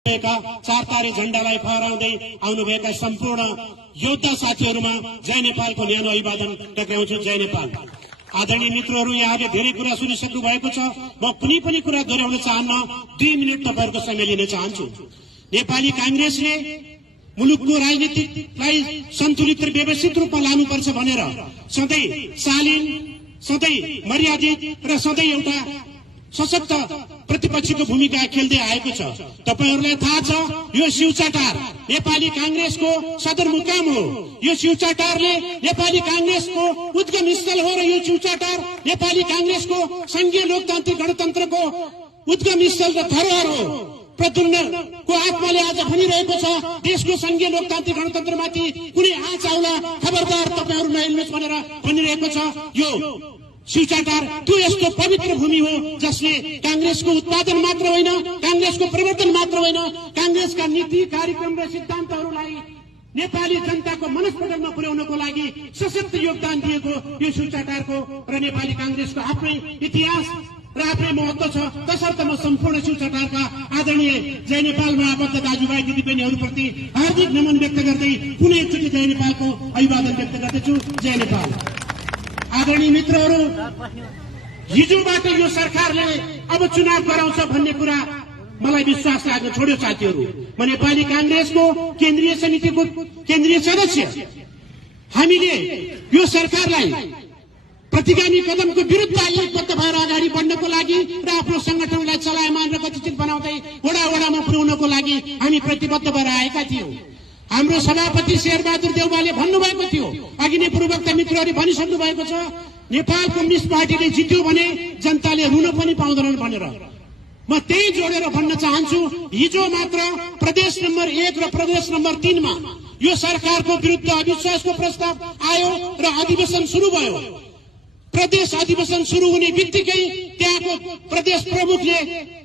चार तारे झण्डालाई फहराउँदै आउनुभएका सम्पूर्ण योद्धा साथीहरूमा जय नेपालको न्यानो अभिवादन टक्राउँछु। जय नेपाल। आदरणीय मित्रहरू, यहाँले धेरै कुरा सुनिसक्नु भएको छ। म कुनै पनि कुरा दोहोर्याउन चाहन्न। 2 मिनेट तपाईहरुको समय लिन चाहन्छु। नेपाली कांग्रेसले मुलुकको राजनीतिलाई सन्तुलित र व्यवस्थित रूपमा लानुपर्छ भनेर सधैँ शालीन, सधैँ मर्यादित र सधैँ एउटा सशक्त प्रतिपक्षको भूमिका खेल्दै आएको छ। तपाईहरुलाई थाहा छ, यो शिवचाटार नेपाली कांग्रेसको सदरमुकाम हो। यो शिवचाटारले नेपाली कांग्रेसको उद्गम स्थल हो र यो शिवचाटार नेपाली कांग्रेसको संघीय लोकतान्त्रिक गणतन्त्रको उद्गम स्थल र धरोहर हो। प्रद्युम्नको आत्माले आज भनिरहेको छ, देशको संघीय लोकतान्त्रिक गणतन्त्रमाथि कुनै आँच आउला खबरदार तपाईहरु नहिल्नुहोस् भनेर भनिरहेको छ। यो शिवचाटार त्यो यस्तो पवित्र भूमि हो जसले कांग्रेसको उत्पादन मात्र होइन, कांग्रेसको परिवर्तन मात्र होइन, कांग्रेसका नीति कार्यक्रम र सिद्धान्तहरूलाई नेपाली जनताको मनस्पटलमा पुर्याउनको लागि सशक्त योगदान दिएको यो शिवचाटारको र नेपाली कांग्रेसको आफ्नै इतिहास र आफ्नै महत्व छ। तसर्थ म सम्पूर्ण शिवचाटारका आदरणीय जय नेपालमा आबद्ध दाजुभाइ दिदीबहिनीहरूप्रति हार्दिक नमन व्यक्त गर्दै पुनः एकचोटि जय नेपालको अभिवादन व्यक्त गर्दछु। जय नेपाल। आदरणीय मित्रहरू, हिजोबाट यो सरकारले अब चुनाव गराउँछ भन्ने कुरा मलाई विश्वास लाग्न छोड्यो। साथीहरू, म नेपाली कांग्रेसको केन्द्रीय समितिको केन्द्रीय सदस्य, हामीले यो सरकारलाई प्रतिगामी कदमको विरुद्ध एकबद्ध भएर अगाडि बढ्नको लागि र आफ्नो संगठनलाई चलायमान र गतिशील बनाउँदै वडा वडामा पुर्याउनको लागि हामी प्रतिबद्ध भएर आएका थियौं। हाम्रो सभापति शेरबहादुर देउवाले भन्नुभएको थियो, अघि नै पूर्ववक्ता मित्रहरूले भनिसक्नु भएको छ, नेपाल कम्युनिस्ट पार्टीले जित्यो भने जनताले रुन पनि पाउँदैनन् भनेर। म त्यही जोडेर भन्न चाहन्छु, हिजो मात्र प्रदेश नम्बर 1 र प्रदेश नम्बर 3 मा यो सरकारको विरुद्ध अविश्वासको प्रस्ताव आयो र अधिवेशन सुरु भयो। प्रदेश अधिवेशन सुरु हुने बित्तिकै त्यहाँको प्रदेश प्रमुखले,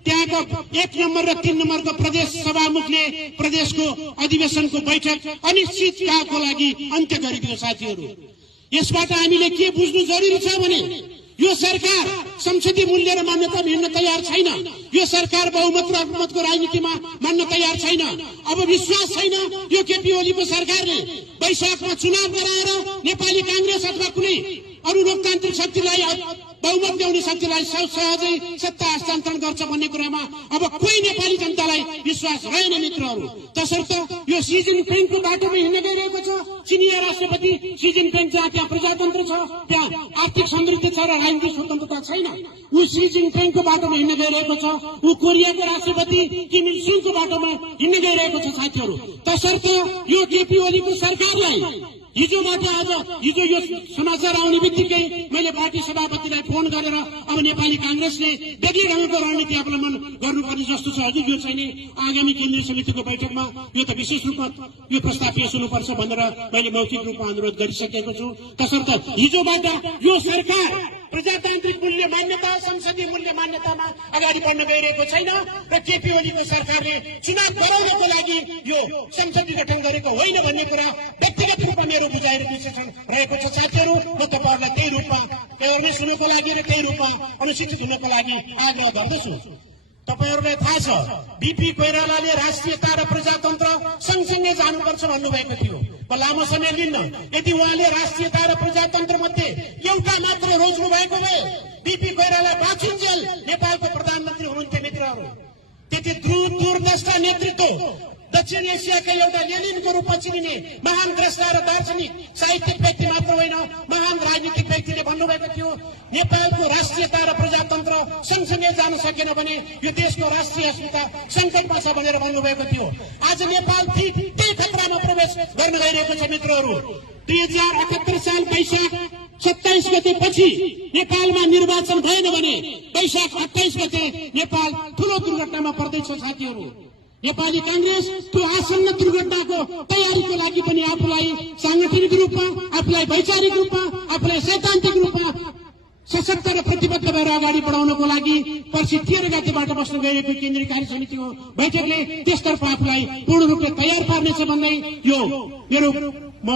त्यहाँका 1 नम्बर र 3 नम्बरको प्रदेश सभामुखले प्रदेशको अधिवेशनको बैठक अनिश्चितकालको लागि अन्त्य गरिदियो। साथीहरू, यसबाट हामीले के बुझ्नु जरुरी छ भने यो सरकार संसदीय मूल्य र मान्यता हिँड्न तयार छैन। यो सरकार बहुमत र अल्पमतको राजनीतिमा मान्न तयार छैन। अब विश्वास छैन यो केपी ओलीको सरकारले वैशाखमा चुनाव गराएर नेपाली कांग्रेस अथवा कुनै अरु लोकतान्त्रिक शक्तिलाई बहुमत ल्याउने शक्तिलाई सहजै सत्ता हस्तान्तरण गर्छ भन्ने कुरामा अब कोही नेपाली जनतालाई विश्वास रहेन। मित्रहरू, तसर्थ यो सी जिनपिङको बाटोमा हिँड्न गइरहेको छ। चिनिया राष्ट्रपति सी जिनपिङ, जहाँ त्यहाँ प्रजातन्त्र छ, त्यहाँ आर्थिक समृद्धि छ र राजनीतिक स्वतन्त्रता छैन, ऊ सी जिनपिङको बाटोमा हिँड्न गइरहेको छ। ऊ कोरियाको राष्ट्रपति किम इल सुङको बाटोमा हिँड्न गइरहेको छ। साथीहरू, तसर्थ यो केपी ओलीको सरकारलाई हिजो यो समाचार आउने बित्तिकै मैले पार्टी सभापतिलाई फोन गरेर अब नेपाली कांग्रेसले बेग्लै ढंगको रणनीति अवलम्बन गर्नुपर्ने जस्तो छ। हजुर, यो चाहिँ आगामी केन्द्रीय समितिको बैठकमा यो त विशेष रूपमा यो प्रस्ताव पेश हुनुपर्छ भनेर मैले मौखिक रूपमा अनुरोध गरिसकेको छु। तसर्थ हिजोबाट यो सरकार प्रजातान्त्रिक मूल्य मान्यता, संसदीय मूल्य मान्यतामा अगाडि बढ्न गइरहेको छैन र केपी ओलीको सरकारले चुनाव गराउनको लागि यो संसद गठन गरेको होइन भन्ने कुरा व्यक्तिगत रूपमा मेरो बुझाइ र विश्लेषण रहेको छ। साथीहरू, म तपाईहरुलाई त्यही रूपमा एवेरनेस हुनको लागि र त्यही रूपमा अनुसूचित हुनको लागि आग्रह गर्दछु। तपाईहरुलाई थाहा छ, बीपी कोइरालाले राष्ट्रियता र प्रजातन्त्र सँगसँगै जानुपर्छ भन्नुभएको थियो। म लामो समय लिन्न, यदि उहाँले राष्ट्रियता र प्रजातन्त्र मध्ये एउटा मात्र रोज्नु भएको भए बीपी कोइराला बाँचिन्जेल नेपालको प्रधानमन्त्री हुनुहुन्थ्यो। मित्रहरू, त्यति दूरदृष्टा नेतृत्व, दक्षिण एसियाका एउटा लेनिनको रूपमा चिनिने महान द्रष्टा र दार्शनिक साहित्यिक व्यक्ति मात्र होइन, महान राजनीतिक व्यक्तिले भन्नुभएको थियो, नेपालको राष्ट्रियता र प्रजातन्त्र सँगसँगै जान सकेन भने यो देशको राष्ट्रिय अस्मिता संकटमा छ भनेर भन्नुभएको थियो। आज नेपाल त्यही खतरामा प्रवेश गर्न गइरहेको छ। मित्रहरू, 2078 साल वैशाख 27 गते पछि नेपालमा निर्वाचन भएन भने वैशाख 28 गते नेपाल ठूलो दुर्घटनामा पर्दैछ। साथीहरू, नेपाली कांग्रेस त्यो आसन्न दुर्घटनाको तयारीको लागि पनि आफूलाई सांगठनिक रूपमा, आफूलाई वैचारिक रूपमा, आफूलाई सैद्धान्तिक रूपमा सशक्त र प्रतिबद्ध भएर अगाडि बढाउनको लागि पर्सि 13 गतेबाट बस्न गइरहेको केन्द्रीय कार्य समितिको बैठकले त्यसतर्फ आफूलाई पूर्ण रूपले तयार पार्नेछ भन्दै यो मेरो म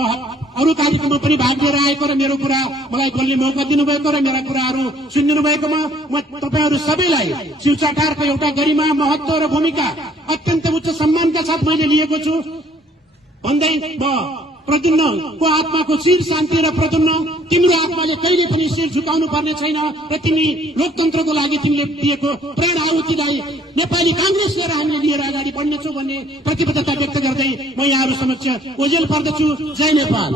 अरू कार्यक्रममा पनि भाग लिएर आएको र मेरो कुरा मलाई बोल्ने मौका दिनुभएको र मेरा कुराहरू सुनिदिनु भएकोमा म तपाईहरू सबैलाई शिवचाटारको एउटा गरिमा महत्व र भूमिका अत्यन्त उच्च सम्मानका साथ मैले लिएको छु भन्दै म प्रद्युम्नको आत्माको शिर शान्ति र प्रद्युम्न तिम्रो आत्माले कहिले पनि शिर झुकाउनु पर्ने छैन र तिमी लोकतन्त्रको लागि तिमीले दिएको प्राण आहुतिलाई नेपाली कांग्रेस लिएर हामीले लिएर अगाडि बढ्नेछौँ भन्ने प्रतिबद्धता व्यक्त गर्दै म यहाँहरू समक्ष ओझेल पर्दछु। जय नेपाल।